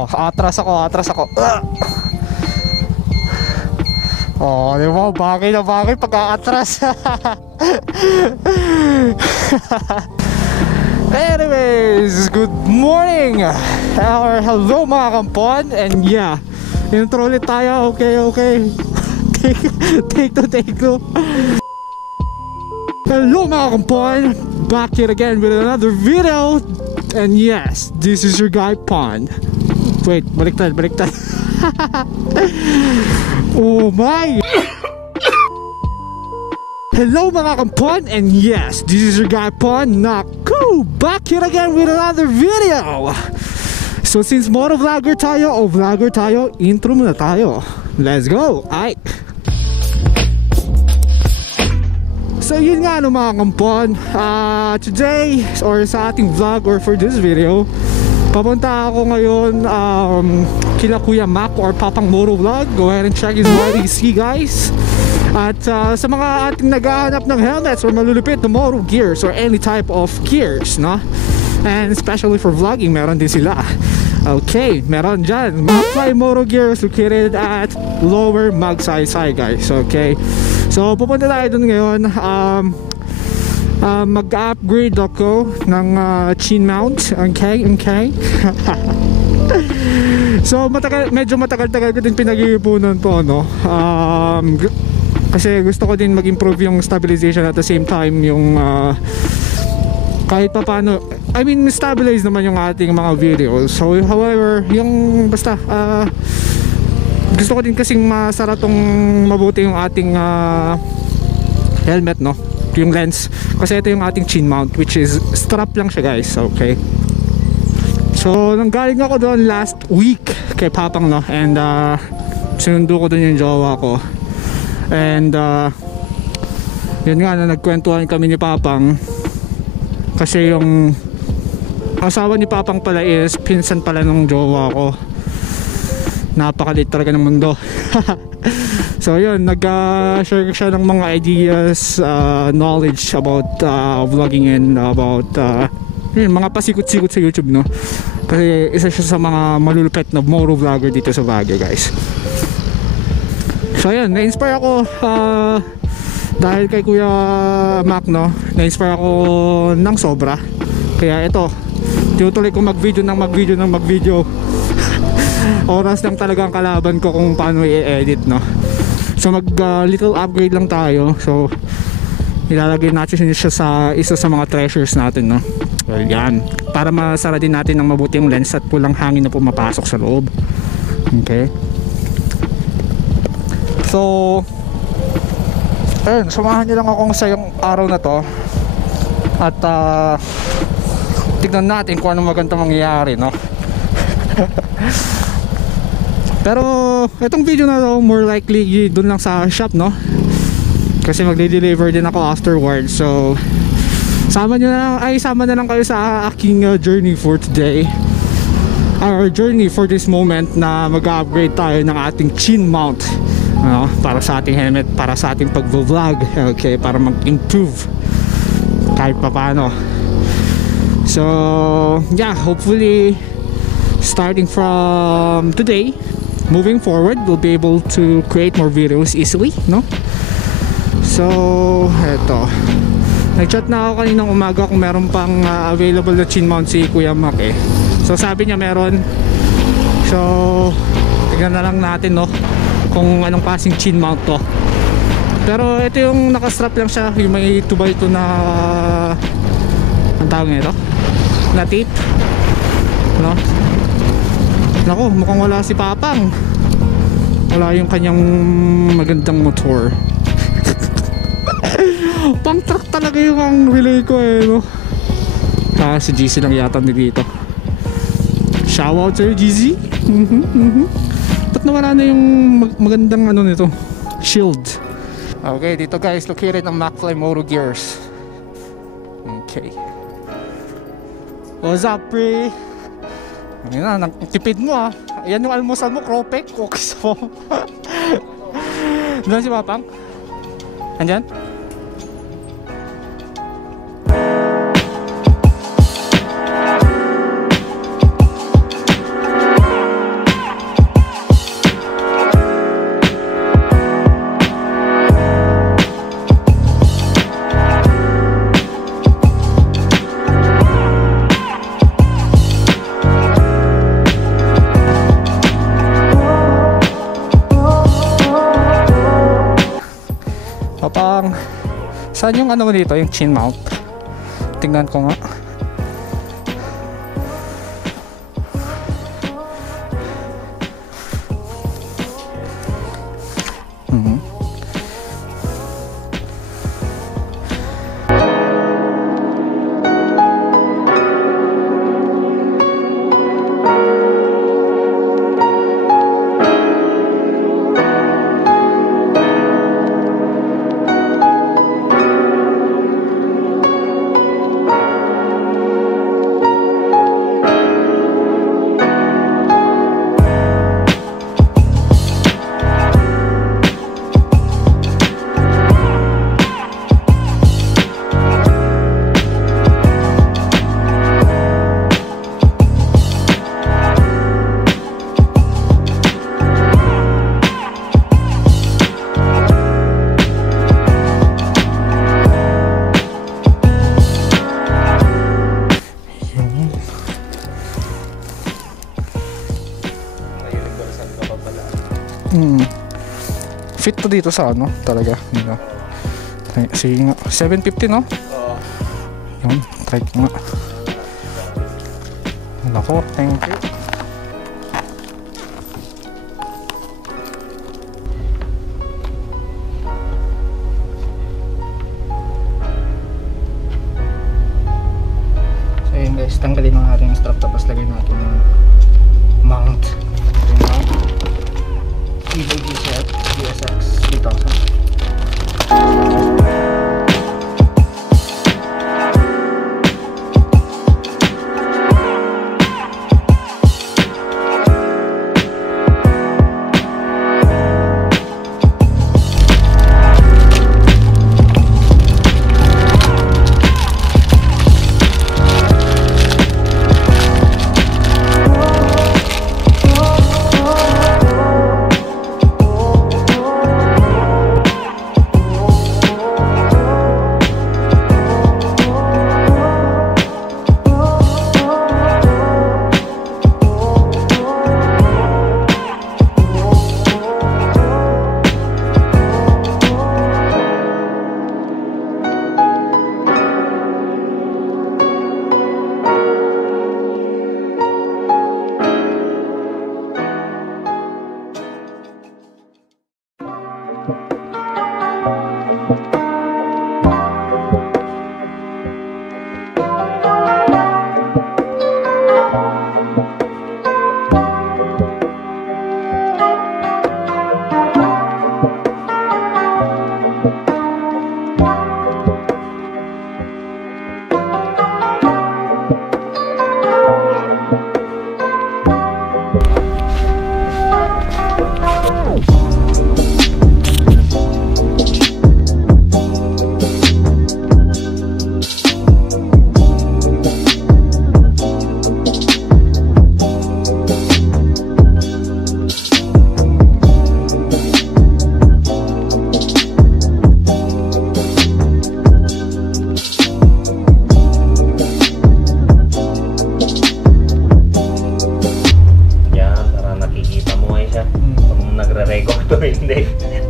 Oh, atras ako. Oh, di ba? Bagay na bagay pag-aatras. Anyways, good morning or hello mga kampon. And yeah, intro ulit tayo. Okay. Take two. Hello mga kampon, back here again with another video. And yes, this is your guy Pon. Wait, baliktad. Oh my. Hello mga kampon, and yes, this is your guy Pon. Naku, back here again with another video. So since vlogger tayo, intro muna tayo. Let's go. Ay. So yun nga no mga kampon, today or sa ating vlog or for this video, papunta ako ngayon kila Kuya Mac or Papang Moto Vlog. Go ahead and check his YDC guys. At sa mga ating naghahanap ng helmets or malulupit na moto gears or any type of gears, no? And especially for vlogging, meron din sila. Okay, meron dyan McFly Moto Gears located at Lower Magsaysay guys. Okay, so pupunta tayo dun ngayon. Mag-upgrade ako ng chin mount. Okay. So medyo matagal ko din pinag-iipunan to, no? Kasi gusto ko din mag-improve yung stabilization at the same time yung kahit pa paano, I mean stabilize naman yung ating mga videos. So however, yung basta gusto ko din kasing masara tong mabuti yung ating helmet, no? Yung lens, kasi ito yung ating chin mount, which is strap lang siya guys. Okay, so nanggaling ako doon last week kay Papang, no? And sinundo ko doon yung jowa ko. And yun nga na nagkwentuhan kami ni Papang, kasi yung asawa ni Papang pala is pinsan pala ng jowa ko. Napakalit talaga ng mundo. So yun, nag-share siya ng mga ideas, knowledge about vlogging and about yun, mga pasikot-sikot sa YouTube, no? Kasi isa siya sa mga malulupet na moto vlogger dito sa Baguio guys. So yun, na-inspire ako dahil kay Kuya Mac, no? Na-inspire ako ng sobra. Kaya ito, tinutuloy ko mag-video. Oras lang talaga ang kalaban ko kung paano i-edit, no? So little upgrade lang tayo. So ilalagay natin siya sa isa sa mga treasures natin, no? Well, yan, para masara din natin ng mabuti yung lens at pulang hangin na pumapasok sa loob. Okay. So ayun, samahan niyo lang ako sa yung araw na to. At tignan natin kung anong magandang mangyayari, no? Pero itong video na to, more likely dun lang sa shop, no? Kasi magde-deliver din ako afterwards. So sama na lang kayo sa aking journey for today. Our journey for this moment na mag-upgrade tayo ng ating chin mount, para sa ating helmet, para sa ating pag-vlog. Okay, para mag-improve kahit pa paano. So yeah, hopefully starting from today, moving forward, we'll be able to create more videos easily, no? So eto, nag-chat na ako kaninang umaga kung meron pang available na chin mount si Kuya Mac, eh. So sabi niya meron. So tignan na lang natin, no, kung anong klaseng chin mount to. Pero ito yung nakastrap lang siya, yung may 2x2 na ang tawag nito, na tape, no? Naku, mukhang wala si Papang. Wala yung kanyang magandang motor. Pang truck talaga yung ang relay ko, eh, no? Si GC lang yata dito. Shoutout sa'yo, GC. Ba't nawala na yung magandang ano nito, shield? Okay, dito guys, located ang McFly Moto Gears. Okay. What's up, pre? Ayun na, tipid mo, ah. Ayan yung almusal mo, kropek, cookies mo. Doon si Papang? Andyan? Saan yung ano dito, yung chin mount? Tingnan ko nga. Fit to dito sa ano talaga, you know. Sige nga, 750 no? Oo. Yun, try ko nga. Nako, thank you. So yun guys, tanggalin na natin yung strap tapos lagay natin yung mount. EVG set GSX 3000.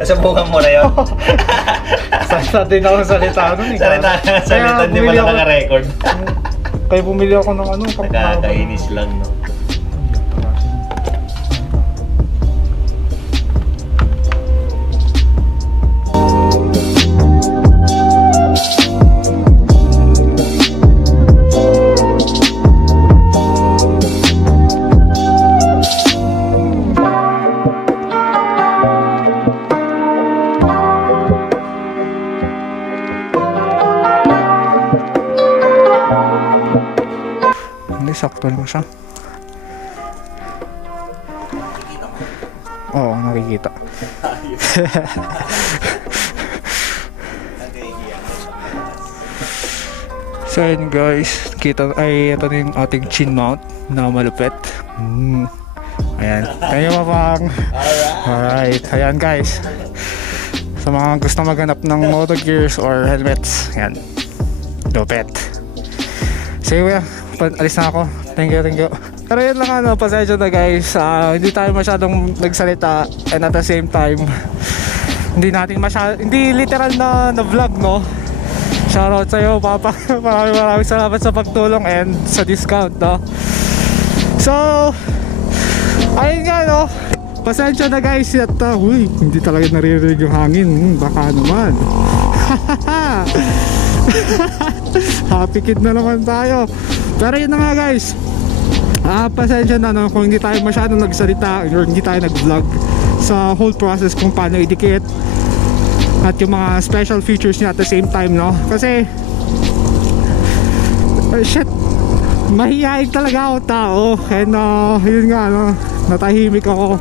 Nasubukan mo na yun. Salita din ako salita nun eh. Salita hindi mo na naka-record. Kaya bumili ako ng ano. Nakakainis lang no. Sakto lang siya. Oo, nakikita. So yun guys, kita ay ito na yung ating chin mount na malupit. Ayan, tayo mapang. Alright, ayan guys. Sa mga gusto maghanap ng moto gears or helmets, ayan, lupit. So yeah, alis na ako. Thank you. Pero yun lang ano, pasensya na guys. Hindi tayo masyadong nagsalita and at the same time hindi natin hindi literal na vlog no. Shoutout sa'yo, Papa. Maraming salamat sa pagtulong and sa discount, no? So, ayun nga, no? Pasensya na guys at uy, hindi talaga naririnig yung hangin. Baka naman. Happy kid na naman tayo. Pero yun na nga guys, pasensya na, no, kung hindi tayo masyadong nagsalita or hindi tayo nag-vlog sa whole process kung paano idikit at yung mga special features niya at the same time, no? Kasi shit, mahihain talaga ako tao. And yun nga, no, natahimik ako.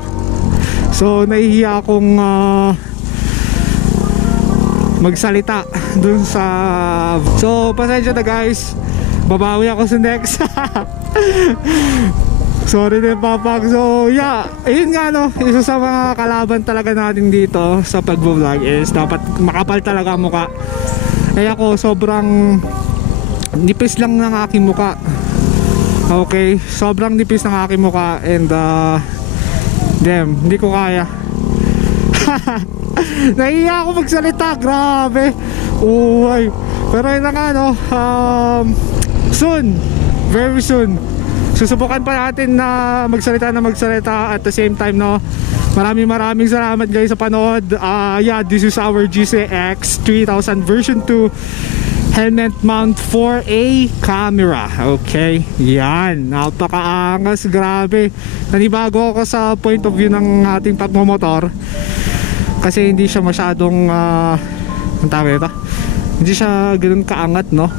So nahihiya akong magsalita dun sa... So pasensya na guys, babawi ako sa next. Sorry din, Papa. So yeah, ayun nga, no, isa sa mga kalaban talaga natin dito sa pag-vlog is dapat makapal talaga ang muka. Kaya ako sobrang nipis lang ng aking muka. Okay, sobrang nipis ng aking muka. And damn, hindi ko kaya. Nahiya ako magsalita, grabe. Uy, pero yun na nga, no, soon, very soon, susubukan pa natin na magsalita at the same time, no. Maraming salamat guys sa panood. Yeah, this is our GCX 3000 version 2 helmet mount 4A camera. Okay, yan, napakaangas, grabe. Nanibago ako sa point of view ng ating pagmomotor kasi hindi siya masyadong ang tawag ito, hindi siya ganoon kaangat, no.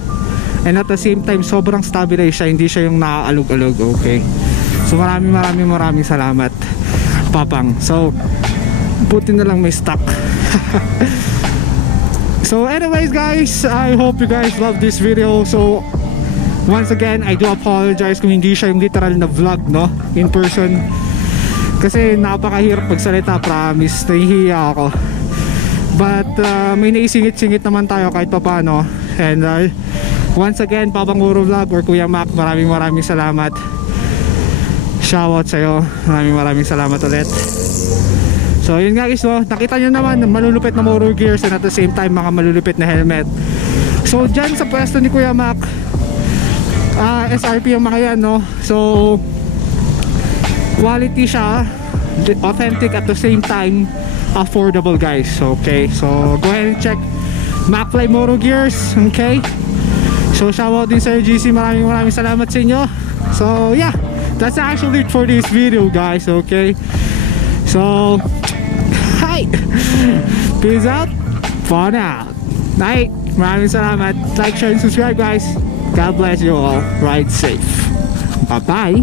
And at the same time, sobrang stabilize siya, hindi siya yung naaalog-alog. Okay, so maraming salamat, Papang. So buti na lang may stock. So anyways guys, I hope you guys love this video. So once again, I do apologize kung hindi siya yung literal na vlog, no, in person, kasi napakahirap magsalita, promise, nahihiya ako. But may naisingit-singit naman tayo kahit papaano. And once again, Papang Uro Vlog or Kuya Mac, maraming salamat. Shoutout sa'yo, maraming salamat ulit. So yun nga guys, no, nakita nyo naman malulupit na motor gears and at the same time mga malulupit na helmet. So dyan sa pwesto ni Kuya Mac, SRP yung mga yan, no. So quality siya, authentic at the same time affordable guys. Okay, so go ahead and check MacFly Motor Gears. Okay, so shoutout din sa GC, maraming salamat sa inyo. So yeah, that's actually it for this video guys. Okay, so hi, peace out, fun out, night. Maraming salamat, like, share, and subscribe guys. God bless you all, ride safe, bye bye.